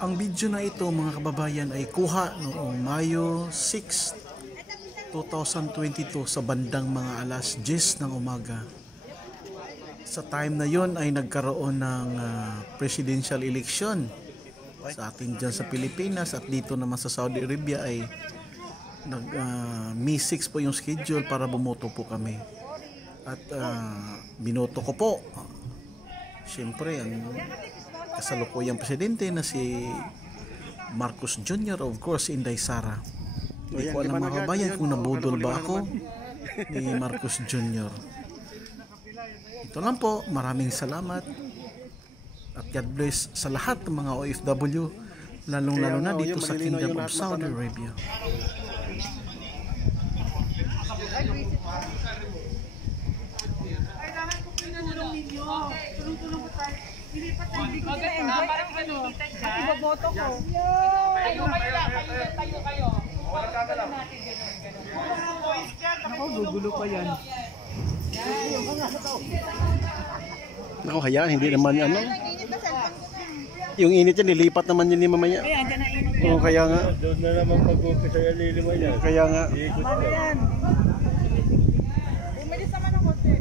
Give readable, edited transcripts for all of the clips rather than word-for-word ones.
Ang video na ito mga kababayan ay kuha noong Mayo 6, 2022 sa bandang mga alas 10 ng umaga. Sa time na yon ay nagkaroon ng presidential election sa atin dyan sa Pilipinas, at dito naman sa Saudi Arabia ay May 6 po yung schedule para bumoto po kami. At binoto ko po. Siyempre ang kasalukuyang presidente na si Marcos Jr. of course, Inday Sara. Hindi ko alam mga kabayan kung nabudol ba ako ni Marcos Jr. Ito lang po, maraming salamat at God bless sa lahat ng mga OFW, lalong-lalo na dito sa Kingdom of Saudi Arabia. Tulong-tulong ko tayo. Hindi pa tayo bigyan na parang ano. Kasi baboto ko. Tayo. Ako, gugulo pa yan. Ako, hayaan, hindi naman ano. Yung init yan, nilipat naman yun ni mamaya. Oo, kaya nga. Doon na naman pag-upisa yung lilima yan. Kaya nga. Mano yan. Umilis naman ang konti.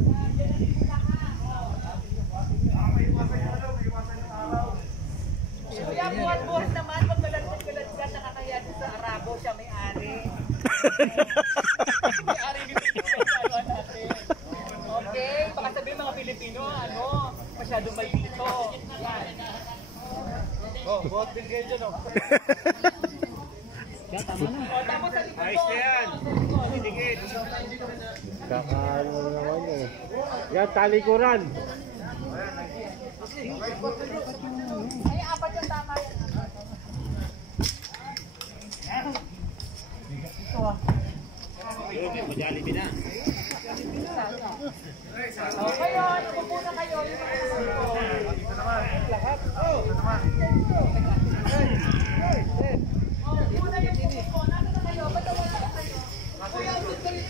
Kuya, buhat-buhat naman. Pag galat-galat nakakaya sa Arabo, siya may-ari. May-ari dito natin. Okay, baka sabihin mga Pilipino, masyadong may dito. Oh, buhat din kayo dyan, oh. Tapos sa likod Ayos na yan. Didikit. Kakaano na naman eh. Yan, talikuran. ay, apat yung tama yan. Yun, mag-alipin na. O kayo, nakupo na kayo.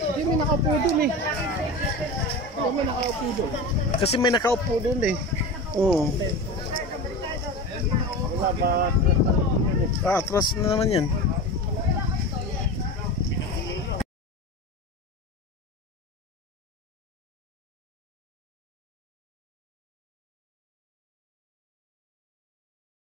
Hindi, may nakaupo dun eh. May nakaupo dun. Kasi may nakaupo dun eh. Oo. Wala ba? Atras na naman yan.